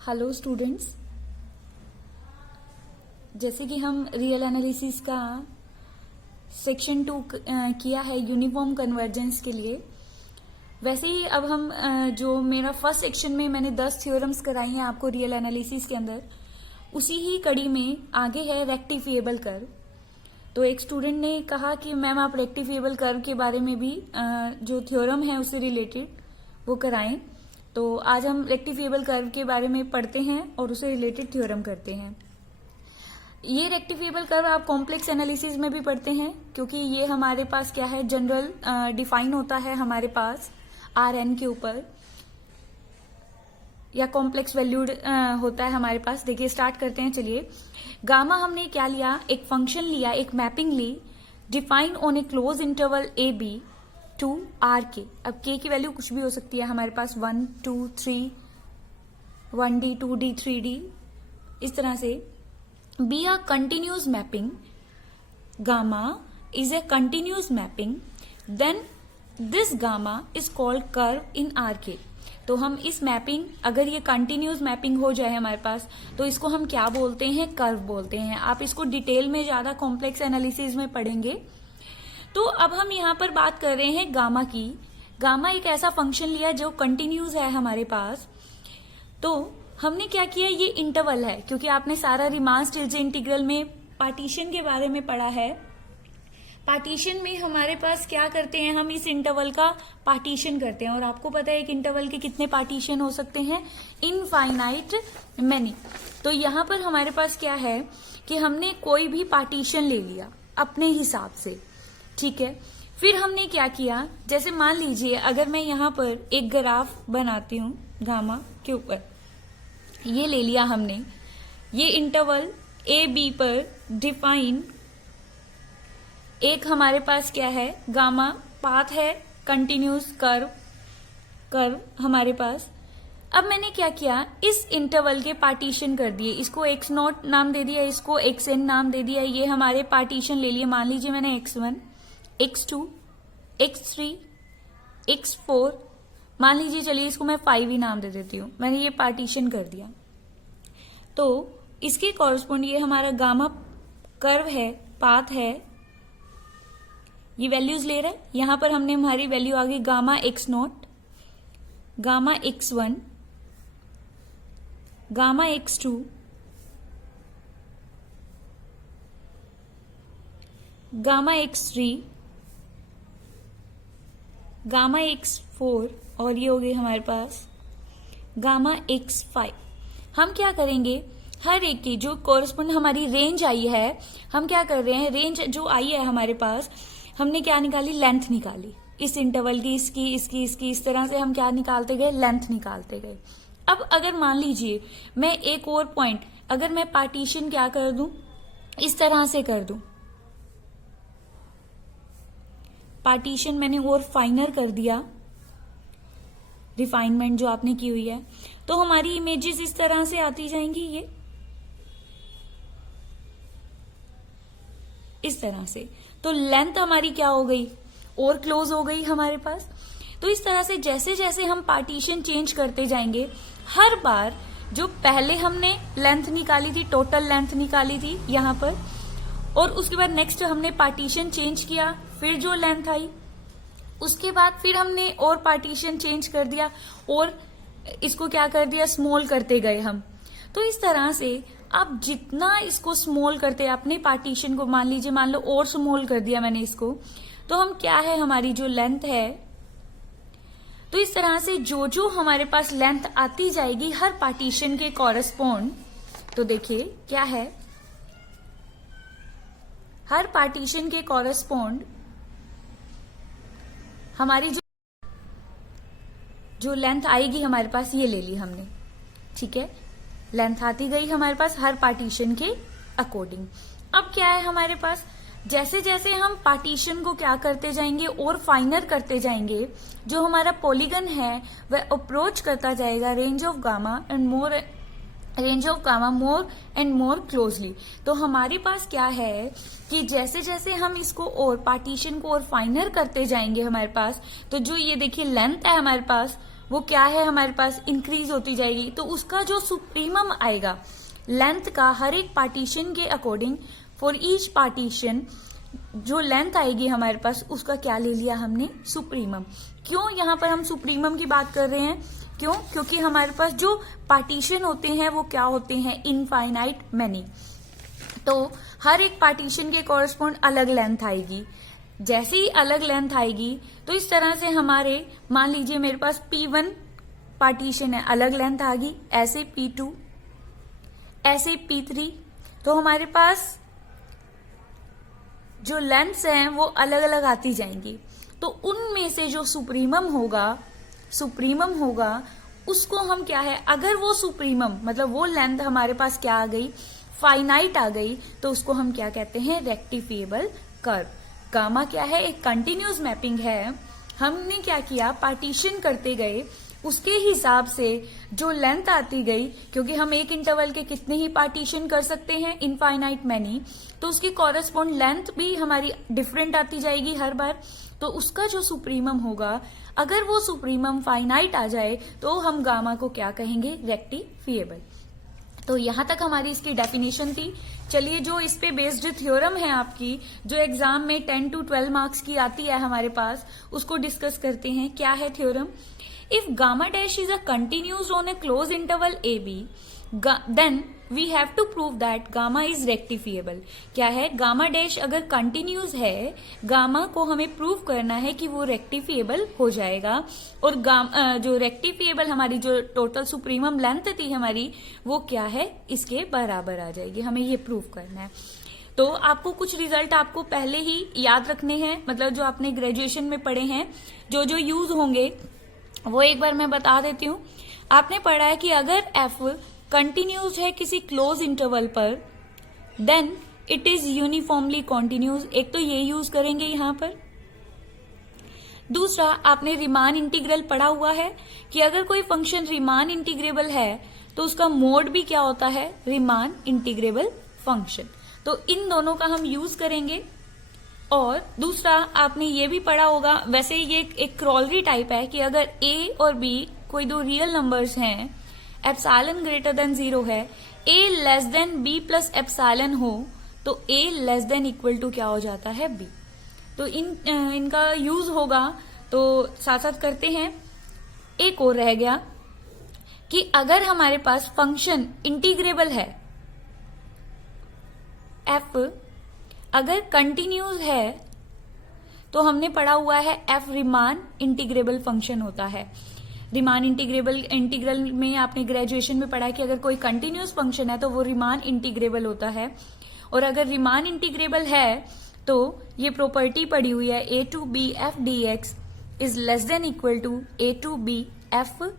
Hello students, जैसे कि हम रियल एनालिसिस का सेक्शन 2 किया है यूनिफॉर्म कन्वर्जेंस के लिए, वैसे ही अब हम जो मेरा फर्स्ट सेक्शन में मैंने 10 थ्योरम्स कराई हैं आपको रियल एनालिसिस के अंदर, उसी ही कड़ी में आगे है रेक्टिफिएबल कर्व। तो एक स्टूडेंट ने कहा कि मैम आप रेक्टिफिएबल कर्व के बारे में भी जो थ्योरम है उससे रिलेटेड वो कराएं। तो आज हम रेक्टिफिएबल कर्व के बारे में पढ़ते हैं और उससे रिलेटेड थ्योरम करते हैं। ये रेक्टिफिएबल कर्व आप कॉम्प्लेक्स एनालिसिस में भी पढ़ते हैं, क्योंकि ये हमारे पास क्या है, जनरल डिफाइन होता है हमारे पास आर एन के ऊपर, या कॉम्प्लेक्स वैल्यूड होता है हमारे पास। देखिए स्टार्ट करते हैं। चलिए, गामा हमने क्या लिया, एक फंक्शन लिया, एक मैपिंग ली, define on a close interval A B to R K. अब के की वैल्यू कुछ भी हो सकती है हमारे पास, 1, 2, 3, 1D, 2D, 3D, इस तरह से। Be a continuous mapping, gamma is a continuous mapping, then this gamma is called curve in R K. तो हम इस मैपिंग, अगर ये कंटिन्यूस मैपिंग हो जाए हमारे पास, तो इसको हम क्या बोलते हैं, कर्व बोलते हैं। आप इसको डिटेल में ज्यादा कॉम्प्लेक्स एनालिसिस में पढ़ेंगे। तो अब हम यहाँ पर बात कर रहे हैं गामा की। गामा एक ऐसा फंक्शन लिया जो कंटिन्यूस है हमारे पास। तो हमने क्या किया, ये इंटरवल है, क्योंकि आपने सारा रीमान स्टिल्स इंटीग्रल में पार्टीशन के बारे में पढ़ा है। पार्टीशन में हमारे पास क्या करते हैं, हम इस इंटरवल का पार्टीशन करते हैं, और आपको पता है एक इंटरवल के कितने पार्टीशन हो सकते हैं, इनफाइनाइट मैनी। तो यहाँ पर हमारे पास क्या है कि हमने कोई भी पार्टीशन ले लिया अपने हिसाब से, ठीक है। फिर हमने क्या किया, जैसे मान लीजिए अगर मैं यहाँ पर एक ग्राफ बनाती हूँ गामा के ऊपर, ये ले लिया हमने, ये इंटरवल ए बी पर डिफाइन एक हमारे पास क्या है, गामा पाथ है, कंटिन्यूस कर्व हमारे पास। अब मैंने क्या किया, इस इंटरवल के पार्टीशन कर दिए, इसको x0 नाम दे दिया, इसको xn नाम दे दिया। ये हमारे पार्टीशन ले लिए। मान लीजिए मैंने x1, x2, x3, x4, मान लीजिए, चलिए इसको मैं 5 ही नाम दे देती हूँ। मैंने ये पार्टीशन कर दिया। तो इसके कॉरस्पॉन्ड ये हमारा गामा कर्व है, पाथ है, ये वैल्यूज ले रहा है। यहां पर हमने हमारी वैल्यू आ गई gamma x0, gamma x1, gamma x2, gamma x3, gamma x4, और ये हो गई हमारे पास गामा x5। हम क्या करेंगे, हर एक की जो कॉरस्पॉन्ड हमारी रेंज आई है, हम क्या कर रहे हैं, रेंज जो आई है हमारे पास, हमने क्या निकाली, लेंथ निकाली इस इंटरवल की, इसकी, इस तरह से हम क्या निकालते गए, लेंथ निकालते गए। अब अगर मान लीजिए मैं एक और पॉइंट, अगर मैं पार्टीशन क्या कर दूं, इस तरह से कर दूं, पार्टीशन मैंने और फाइनर कर दिया, रिफाइनमेंट जो आपने की हुई है, तो हमारी इमेजेस इस तरह से आती जाएंगी, ये इस तरह से। तो लेंथ हमारी क्या हो गई, और क्लोज हो गई हमारे पास। तो इस तरह से जैसे जैसे हम पार्टीशन चेंज करते जाएंगे, हर बार जो पहले हमने लेंथ निकाली थी, टोटल लेंथ निकाली थी यहां पर, और उसके बाद नेक्स्ट हमने पार्टीशन चेंज किया, फिर जो लेंथ आई, उसके बाद फिर हमने और पार्टीशन चेंज कर दिया, और इसको क्या कर दिया, स्मॉल करते गए हम। तो इस तरह से आप जितना इसको स्मॉल करते हैं अपने पार्टीशन को, मान लीजिए, मान लो और स्मॉल कर दिया मैंने इसको, तो हम क्या है, हमारी जो लेंथ है, तो इस तरह से जो जो हमारे पास लेंथ आती जाएगी हर पार्टीशन के कॉरस्पॉन्ड, तो देखिए क्या है, हर पार्टीशन के कॉरस्पॉन्ड हमारी जो लेंथ आएगी हमारे पास, ये ले ली हमने, ठीक है। लेंथ आती गई हमारे पास हर पार्टीशन के अकॉर्डिंग। अब क्या है हमारे पास, जैसे जैसे हम पार्टीशन को क्या करते जाएंगे और फाइनर करते जाएंगे, जो हमारा पॉलीगन है वह अप्रोच करता जाएगा range of gamma more and more closely. तो हमारे पास क्या है कि जैसे जैसे हम इसको और पार्टीशन को और फाइनर करते जाएंगे हमारे पास, तो जो ये देखिए लेंथ है हमारे पास, वो क्या है हमारे पास, इंक्रीज होती जाएगी। तो उसका जो सुप्रीमम आएगा लेंथ का, हर एक पार्टीशन के अकॉर्डिंग फॉर ईच पार्टीशन जो लेंथ आएगी हमारे पास, उसका क्या ले लिया हमने, सुप्रीमम। क्यों यहां पर हम सुप्रीमम की बात कर रहे हैं, क्यों, क्योंकि हमारे पास जो पार्टीशन होते हैं वो क्या होते हैं, इनफाइनाइट मैनी। तो हर एक पार्टीशन के कॉरस्पॉन्ड अलग लेंथ आएगी। जैसे ही अलग लेंथ आएगी तो इस तरह से हमारे, मान लीजिए मेरे पास P1 पार्टीशन है, अलग लेंथ आ गई, ऐसे P2, ऐसे P3, तो हमारे पास जो लेंथ्स हैं वो अलग अलग आती जाएंगी। तो उनमें से जो सुप्रीमम होगा उसको हम क्या है, अगर वो सुप्रीमम मतलब वो लेंथ हमारे पास क्या आ गई, फाइनाइट आ गई, तो उसको हम क्या कहते हैं, रेक्टिफिएबल कर्व। गामा क्या है, एक कंटिन्यूस मैपिंग है। हमने क्या किया, पार्टीशन करते गए, उसके हिसाब से जो लेंथ आती गई, क्योंकि हम एक इंटरवल के कितने ही पार्टीशन कर सकते हैं, इनफाइनाइट मैनी, तो उसकी कॉरेस्पॉन्ड लेंथ भी हमारी डिफरेंट आती जाएगी हर बार। तो उसका जो सुप्रीमम होगा, अगर वो सुप्रीमम फाइनाइट आ जाए तो हम गामा को क्या कहेंगे, रेक्टिफिएबल। तो यहां तक हमारी इसकी डेफिनेशन थी। चलिए जो इस पे बेस्ड थ्योरम है आपकी, जो एग्जाम में 10 to 12 मार्क्स की आती है हमारे पास, उसको डिस्कस करते हैं। क्या है theorem, if gamma dash is a continuous on a close interval A B, then we have to prove that gamma is rectifiable. क्या है, गामा डैश अगर कंटिन्यूज है, गामा को हमें प्रूव करना है कि वो रेक्टिफिएबल हो जाएगा। और जो रेक्टिफिएबल हमारी जो टोटल सुप्रीमम लेंथ थी हमारी, वो क्या है, इसके बराबर आ जाएगी। हमें ये प्रूव करना है। तो आपको कुछ रिजल्ट आपको पहले ही याद रखने हैं, मतलब जो आपने ग्रेजुएशन में पढ़े हैं, जो जो यूज होंगे वो एक बार मैं बता देती हूँ। आपने पढ़ा है कि अगर एफ कंटिन्यूज है किसी क्लोज इंटरवल पर, then it is uniformly continuous. एक तो ये यूज करेंगे यहां पर। दूसरा, आपने रीमान इंटीग्रल पढ़ा हुआ है कि अगर कोई फंक्शन रीमान इंटीग्रेबल है तो उसका मोड भी क्या होता है, रीमान इंटीग्रेबल फंक्शन। तो इन दोनों का हम यूज करेंगे। और दूसरा, आपने ये भी पढ़ा होगा, वैसे ये एक क्रॉलरी टाइप है, कि अगर a और b कोई दो रियल नंबर्स हैं, एप्सिलॉन ग्रेटर देन 0 है, a less than b plus epsilon हो, तो a less than equal to क्या हो जाता है, b। तो इनका यूज होगा। तो साथ साथ करते हैं। एक और रह गया कि अगर हमारे पास फंक्शन इंटीग्रेबल है, f अगर कंटिन्यूज है, तो हमने पढ़ा हुआ है f रीमान इंटीग्रेबल फंक्शन होता है। रीमान इंटीग्रल में आपने ग्रेजुएशन में पढ़ा कि अगर कोई कंटिन्यूस फंक्शन है तो वो रीमान इंटीग्रेबल होता है। और अगर रीमान इंटीग्रेबल है तो ये प्रॉपर्टी पड़ी हुई है, a to b f dx is less than equal to a to b f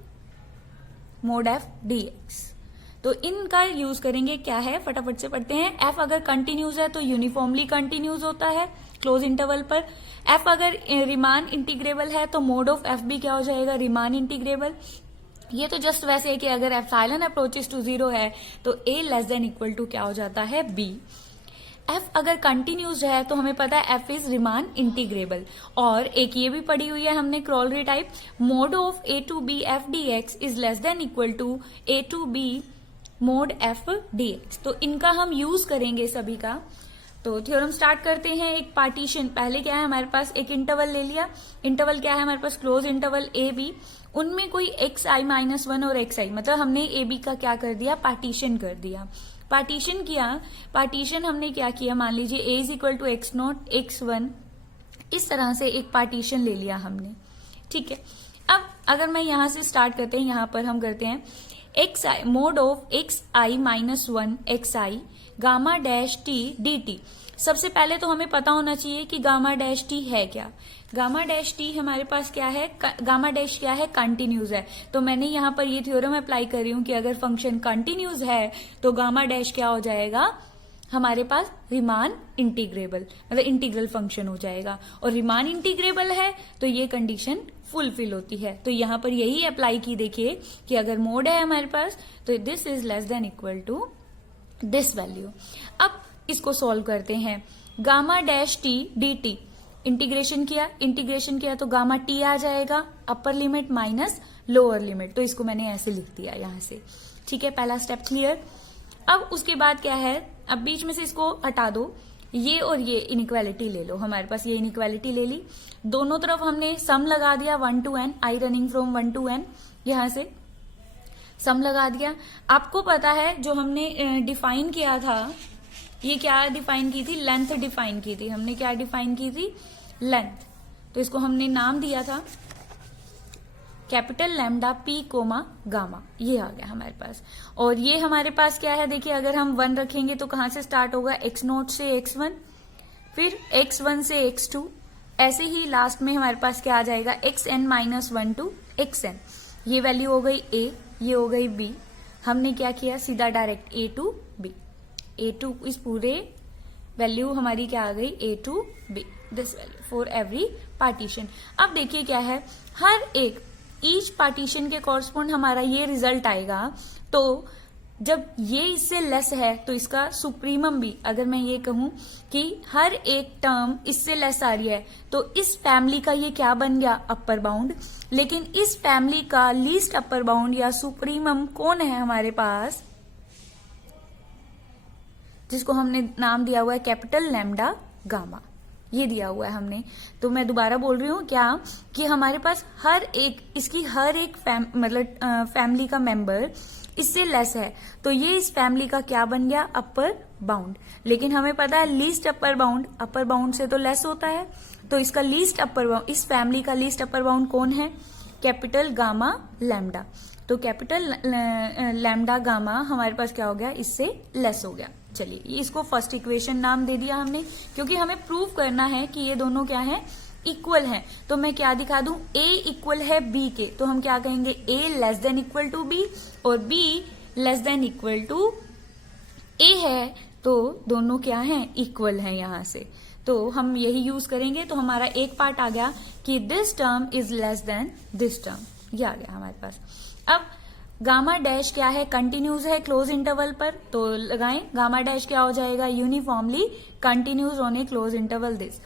mod f dx। तो इनका यूज करेंगे। क्या है, फटाफट से पढ़ते हैं। f अगर कंटिन्यूज है तो यूनिफॉर्मली कंटिन्यूज होता है क्लोज इंटरवल पर। f अगर रीमान इंटीग्रेबल है तो मोड ऑफ f भी क्या हो जाएगा, रीमान इंटीग्रेबल। ये तो जस्ट वैसे है कि अगर एप्सिलॉन अप्रोचेस टू 0 है तो a less than equal to क्या हो जाता है, b। f अगर कंटिन्यूज है तो हमें पता है f इज रीमान इंटीग्रेबल। और एक ये भी पढ़ी हुई है हमने corollary type, mod of a to b f dx is less than equal to a to b mod f dx। तो इनका हम यूज करेंगे सभी का। तो थ्योरम स्टार्ट करते हैं। एक पार्टीशन, पहले क्या है हमारे पास, एक इंटरवल ले लिया। इंटरवल क्या है हमारे पास, क्लोज इंटरवल a b, उनमें कोई xi-1 और xi, मतलब हमने a b का क्या कर दिया, पार्टीशन कर दिया। पार्टीशन किया, पार्टीशन हमने क्या किया, मान लीजिए a is equal to x0 x1, इस तरह से एक पार्टीशन ले लिया हमने। ठीक है, अब अगर मैं यहां से स्टार्ट करते हैं, यहां पर हम करते हैं xi mode of xi-1 xi gamma dash t dt। सबसे पहले तो हमें पता होना चाहिए कि गामा डैश t है क्या। गामा डैश t हमारे पास क्या है, गामा डैश क्या है, कंटिन्यूज है। तो मैंने यहाँ पर ये थ्योरम अप्लाई कर रही हूँ कि अगर फंक्शन कंटिन्यूज है तो गामा डैश क्या हो जाएगा, हमारे पास रीमान इंटीग्रेबल, मतलब इंटीग्रल फंक्शन हो जाएगा। और रीमान इंटीग्रेबल है तो ये कंडीशन फुलफिल होती है। तो यहाँ पर यही अप्लाई की, देखिए कि अगर मोड है हमारे पास तो this is less than equal to this value. अब इसको सॉल्व करते हैं। Gamma dash T D T integration किया तो गामा टी आ जाएगा, upper limit minus lower limit, तो इसको मैंने ऐसे लिख दिया यहां से। ठीक है, पहला स्टेप क्लियर। अब उसके बाद क्या है, अब बीच में से इसको हटा दो, ये और ये इनइक्वालिटी ले लो। हमारे पास ये इनइक्वालिटी ले ली, दोनों तरफ हमने सम लगा दिया 1 to n, I running from 1 to n, यहां से सम लगा दिया। आपको पता है जो हमने डिफाइन किया था, ये क्या डिफाइन की थी, लेंथ डिफाइन की थी हमने। क्या डिफाइन की थी, लेंथ। तो इसको हमने नाम दिया था capital lambda P coma gamma, ये आ गया हमारे पास। और ये हमारे पास क्या है, देखिए अगर हम 1 रखेंगे तो कहां से स्टार्ट होगा, x0 से x1, फिर x1 से x2, ऐसे ही लास्ट में हमारे पास क्या आ जाएगा, xn-1 to xn। ये वैल्यू हो गई a, ये हो गई b। हमने क्या किया, सीधा direct a to b, a to इस पूरे वैल्यू हमारी क्या आ गई, a to b, this value for every partition. अब देखिए क्या है, हर एक ईच पार्टीशन के कॉरस्पॉन्ड हमारा ये रिजल्ट आएगा। तो जब ये इससे लेस है तो इसका सुप्रीमम भी, अगर मैं ये कहूं कि हर एक टर्म इससे लेस आ रही है, तो इस फैमिली का ये क्या बन गया, अपर बाउंड। लेकिन इस फैमिली का लीस्ट अपर बाउंड या सुप्रीमम कौन है हमारे पास, जिसको हमने नाम दिया हुआ है कैपिटल लैम्डा गामा, ये दिया हुआ है हमने। तो मैं दोबारा बोल रही हूँ क्या, कि हमारे पास हर एक, इसकी हर एक फैमिली का मेंबर इससे लेस है, तो ये इस फैमिली का क्या बन गया, अपर बाउंड। लेकिन हमें पता है लीस्ट अपर बाउंड से तो लेस होता है, तो इसका लीस्ट अपर बाउंड, इस फैमिली का लीस्ट अपर बाउंड कौन है, कैपिटल गामा लैम्डा। तो कैपिटल लैम्डा गामा हमारे पास क्या हो गया, इससे लेस हो गया। चलिए इसको फर्स्ट इक्वेशन नाम दे दिया हमने, क्योंकि हमें प्रूव करना है कि ये दोनों क्या है, इक्वल है। तो मैं क्या दिखा दूं, a इक्वल है b के, तो हम क्या कहेंगे, a less than equal to b, और b less than equal to a है, तो दोनों क्या है, इक्वल है यहां से। तो हम यही यूज करेंगे। तो हमारा एक पार्ट आ गया कि this term is less then this term, ये आ गया हमारे पास। अब गामा डैश क्या है, कंटिन्यूज है क्लोज इंटरवल पर, तो लगाएं गामा डैश क्या हो जाएगा, uniformly continuous on a close interval this.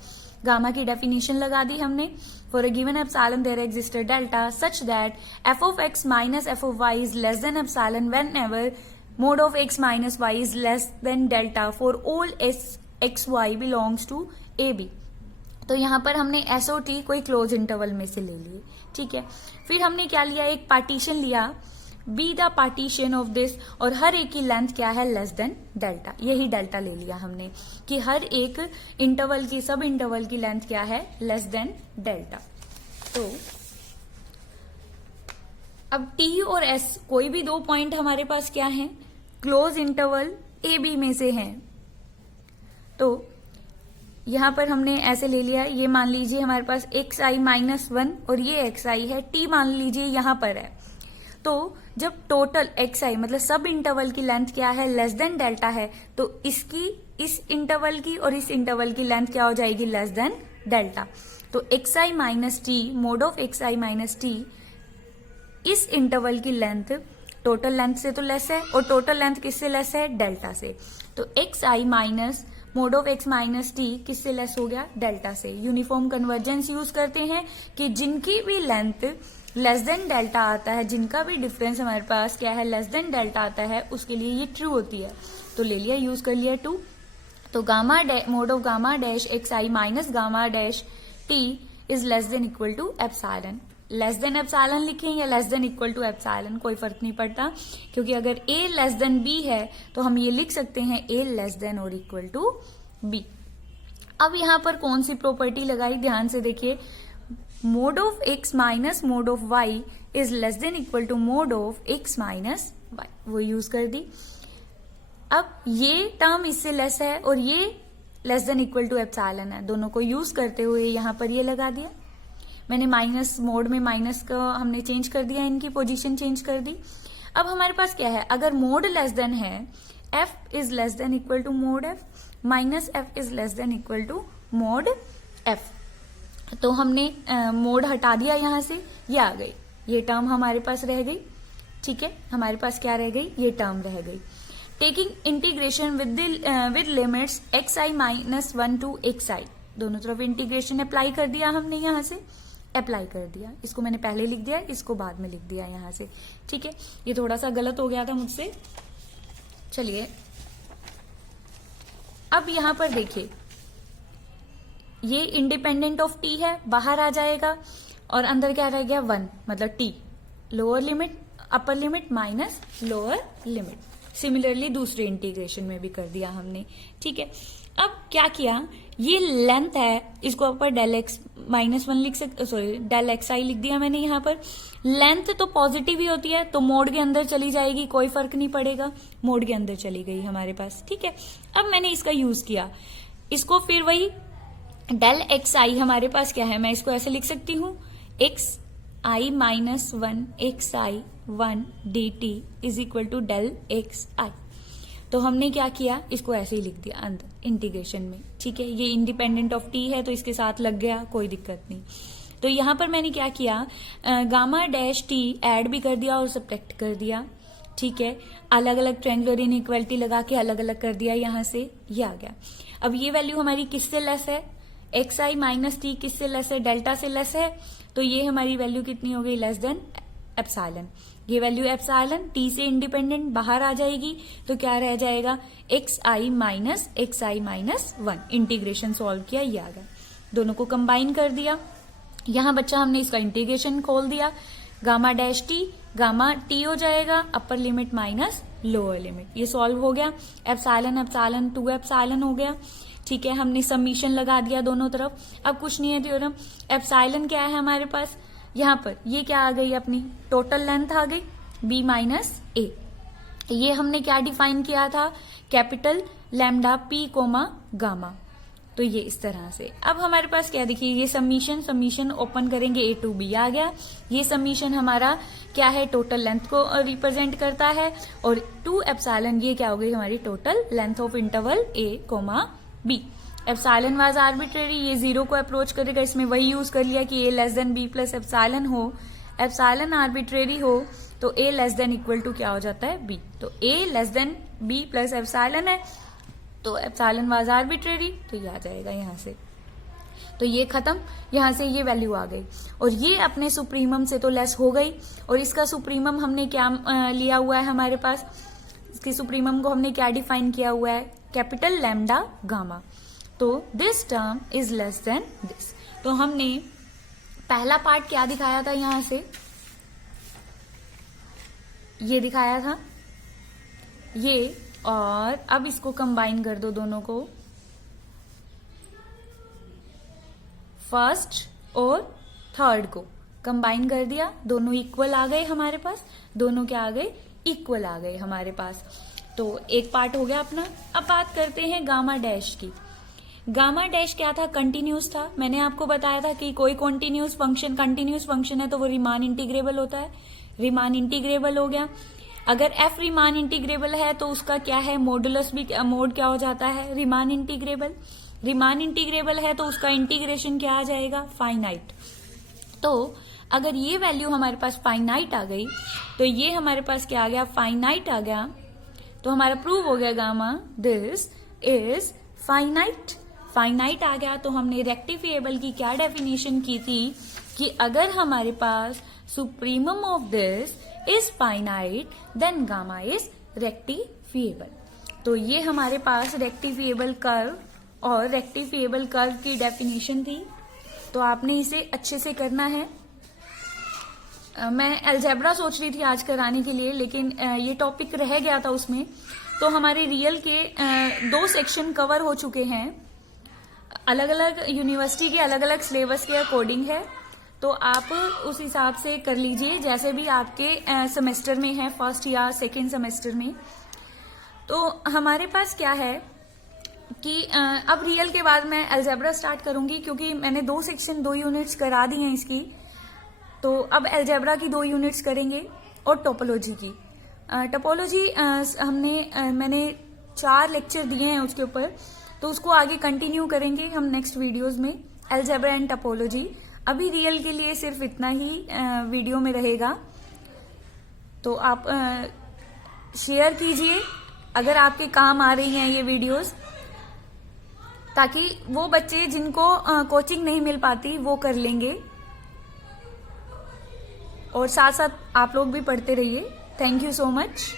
Gamma की डेफिनेशन लगा दी हमने, for a given epsilon there exist delta such that F of X minus F of Y is less than epsilon whenever mod of X minus Y is less than delta for all X Y belongs to A B. तो यहां पर हमने SOT कोई close interval में से ले लिए, ठीक है। फिर हमने क्या लिया, एक पार्टीशन लिया, be the partition of this, और हर एक की लेंथ क्या है, लेस देन डेल्टा। यही डेल्टा ले लिया हमने कि हर एक इंटरवल की, सब इंटरवल की लेंथ क्या है, लेस देन डेल्टा। तो अब टी और एस कोई भी दो पॉइंट हमारे पास क्या है, क्लोज इंटरवल ए बी में से हैं। तो यहां पर हमने ऐसे ले लिया, ये मान लीजिए हमारे पास एक्स आई -1 और ये एक्स आई है, टी मान लीजिए यहां पर है। तो जब टोटल एक्स आई मतलब सब इंटरवल की लेंथ क्या है, लेस देन डेल्टा है, तो इसकी, इस इंटरवल की और इस इंटरवल की लेंथ क्या हो जाएगी, लेस देन डेल्टा। तो x I minus T, mode of x I minus T, इस इंटरवल की लेंथ टोटल लेंथ से तो लेस है, और टोटल लेंथ किससे लेस है, डेल्टा से। तो x I minus mod of X minus T किससे लेस हो गया, डेल्टा से। यूनिफॉर्म कन्वर्जेंस यूज करते हैं कि जिनकी भी लेंथ लेस देन डेल्टा आता है, जिनका भी डिफरेंस हमारे पास क्या है, लेस देन डेल्टा आता है, उसके लिए ये ट्रू होती है। तो ले लिया, यूज कर लिया 2। तो gamma mod of gamma dash X I minus gamma dash T is less than equal to epsilon. Less than epsilon लिखें या less than equal to epsilon, कोई फर्क नहीं पड़ता, क्योंकि अगर a लेस देन b है तो हम ये लिख सकते हैं a लेस देन और इक्वल टू b। अब यहां पर कौन सी प्रॉपर्टी लगाई, ध्यान से देखिए, mod of x minus mod of y is less than equal to mod of x minus y, वो यूज कर दी। अब ये टर्म इससे लेस है और ये less than equal to epsilon है, दोनों को यूज करते हुए यहां पर ये लगा दिया मैंने, माइनस मोड में माइनस का हमने चेंज कर दिया, इनकी पोजीशन चेंज कर दी। अब हमारे पास क्या है, अगर मोड लेस देन है, f is less than equal to mod f minus f is less than equal to mod f, तो हमने मोड हटा दिया यहां से, ये आ गई, ये टर्म हमारे पास रह गई, ठीक है। हमारे पास क्या रह गई, ये टर्म रह गई। Taking integration with limits x i -1 to x i, दोनों तरफ इंटीग्रेशन अप्लाई कर दिया हमने यहां से, अप्लाई कर दिया। इसको मैंने पहले लिख दिया, इसको बाद में लिख दिया यहां से, ठीक है। ये थोड़ा सा गलत हो गया था मुझसे। चलिए अब यहां पर देखिए, ये इंडिपेंडेंट ऑफ टी है, बाहर आ जाएगा और अंदर क्या रह गया 1, मतलब T, lower limit upper limit minus lower limit. Similarly दूसरे इंटीग्रेशन में भी कर दिया हमने, ठीक है। अब क्या किया, ये लेंथ है, इसको ऊपर डेल एक्स -1 लिख सकते, सॉरी डेल एक्स आई लिख दिया मैंने यहाँ पर। लेंथ तो पॉजिटिव ही होती है तो मोड के अंदर चली जाएगी, कोई फर्क नहीं पड़ेगा, मोड के अंदर चली गई हमारे पास, ठीक है। अब मैंने इसका यूज किया, इसको फिर वही डेल एक्स आई हमारे पास क्या है, मैं इसको ऐसे लिख सकती हूँ, x i -1 x i 1 d t is equal to del x i. तो हमने क्या किया, इसको ऐसे ही लिख दिया अंदर इंटीग्रेशन में, ठीक है। ये इंडिपेंडेंट ऑफ टी है तो इसके साथ लग गया, कोई दिक्कत नहीं। तो यहां पर मैंने क्या किया, गामा डैश टी ऐड भी कर दिया और सब्ट्रैक्ट कर दिया, ठीक है। अलग अलग ट्रायंगुलर इनइक्वालिटी लगा के अलग अलग कर दिया, यहां से ये आ गया। अब ये वैल्यू हमारी किससे लेस है, एक्स आई माइनस टी किससे लेस है, डेल्टा से लेस है, तो ये हमारी वैल्यू कितनी हो गई, लेस देन एप्सिलॉन। ये वैल्यू एप्सिलॉन टी से इंडिपेंडेंट बाहर आ जाएगी, तो क्या रह जाएगा, x I minus 1। Integration solve किया, ये आ गया, दोनों को कंबाइन कर दिया। यहां बच्चा हमने इसका इंटीग्रेशन खोल दिया, gamma dash T gamma T हो जाएगा, upper limit minus lower limit, ये सॉल्व हो गया। एप्सिलॉन एप्सिलॉन 2 एप्सिलॉन हो गया, ठीक है। हमने समीशन लगा दिया दोनों तरफ। अब कुछ नहीं है थ्योरम, एप्सिलॉन क्या है हमारे पास, यहां पर ये क्या आ गई, अपनी टोटल लेंथ आ गई b माइनस ए। ये हमने क्या डिफाइन किया था, capital lambda p comma gamma, तो ये इस तरह से। अब हमारे पास क्या देखिए, ये समीशन ओपन करेंगे, a टू b आ गया। ये समीशन हमारा क्या है, टोटल लेंथ को रिप्रेजेंट करता है, और 2 एप्सिलॉन ये क्या हो गई हमारी total length of interval a comma b। Epsilon was arbitrary, ये 0 को अप्रोच करेगा, इसमें वही यूज कर लिया कि a less than b plus epsilon हो। एप्सिलॉन आर्बिट्रेरी हो तो a less than equal to क्या हो जाता है, b। तो a less than b plus epsilon है, तो एप्सिलॉन वाज आर्बिट्रेरी, तो ये आ जाएगा यहां से। तो ये खत्म, यहां से ये वैल्यू आ गई, और ये अपने सुप्रीमम से तो लेस हो गई। और इसका सुप्रीमम हमने क्या लिया हुआ है हमारे पास, इसके सुप्रीमम को हमने क्या डिफाइन किया हुआ है, कैपिटल लैम्डा गामा। तो this term is less then this. तो हमने पहला पार्ट क्या दिखाया था, यहां से ये दिखाया था ये, और अब इसको कंबाइन कर दो दोनों को, फर्स्ट और थर्ड को कंबाइन कर दिया, दोनों इक्वल आ गए हमारे पास, दोनों क्या आ गए, इक्वल आ गए हमारे पास। तो एक पार्ट हो गया अपना। अब बात करते हैं गामा डैश की। गामा डैश क्या था, कंटिन्यूस था। मैंने आपको बताया था कि कोई कंटिन्यूस फंक्शन है तो वो रीमान इंटीग्रेबल होता है, रीमान इंटीग्रेबल हो गया। अगर एफ रीमान इंटीग्रेबल है तो उसका क्या है, मॉडुलस भी मोड क्या हो जाता है, रीमान इंटीग्रेबल। रीमान इंटीग्रेबल है तो उसका इंटीग्रेशन क्या आ जाएगा, फाइनाइट। तो अगर ये वैल्यू हमारे पास फाइनाइट आ गई तो ये हमारे पास क्या आ गया, फाइनाइट आ गया। तो हमारा प्रूव हो गया gamma this is finite. Finite आ गया तो हमने रेक्टिफिएबल की क्या डेफिनेशन की थी कि अगर हमारे पास supremum of this is finite then gamma is rectifiable. तो ये हमारे पास रेक्टिफिएबल कर्व और रेक्टिफिएबल कर्व की डेफिनेशन थी। तो आपने इसे अच्छे से करना है। मैं अलजेब्रा सोच रही थी आज कराने के लिए, लेकिन ये टॉपिक रह गया था उसमें। तो हमारे रियल के 2 सेक्शन कवर हो चुके हैं, अलग अलग यूनिवर्सिटी के अलग अलग सिलेबस के अकॉर्डिंग है। तो आप उस हिसाब से कर लीजिए जैसे भी आपके सेमेस्टर में है, फर्स्ट या सेकेंड सेमेस्टर में। तो हमारे पास क्या है कि अब रियल के बाद मैं अलजेब्रा स्टार्ट करूंगी, क्योंकि मैंने 2 सेक्शन 2 यूनिट्स करा दी हैं इसकी। तो अब अलजेब्रा की 2 यूनिट्स करेंगे और टोपोलॉजी की। टोपोलॉजी मैंने 4 लेक्चर दिए हैं उसके ऊपर, तो उसको आगे कंटिन्यू करेंगे हम नेक्स्ट वीडियोस में, अलजेब्रा एंड टोपोलॉजी। अभी रियल के लिए सिर्फ इतना ही वीडियो में रहेगा। तो आप शेयर कीजिए अगर आपके काम आ रही हैं ये वीडियोस, ताकि वो बच्चे जिनको कोचिंग नहीं मिल पाती वो कर लेंगे। और साथ साथ आप लोग भी पढ़ते रहिए। Thank you so much.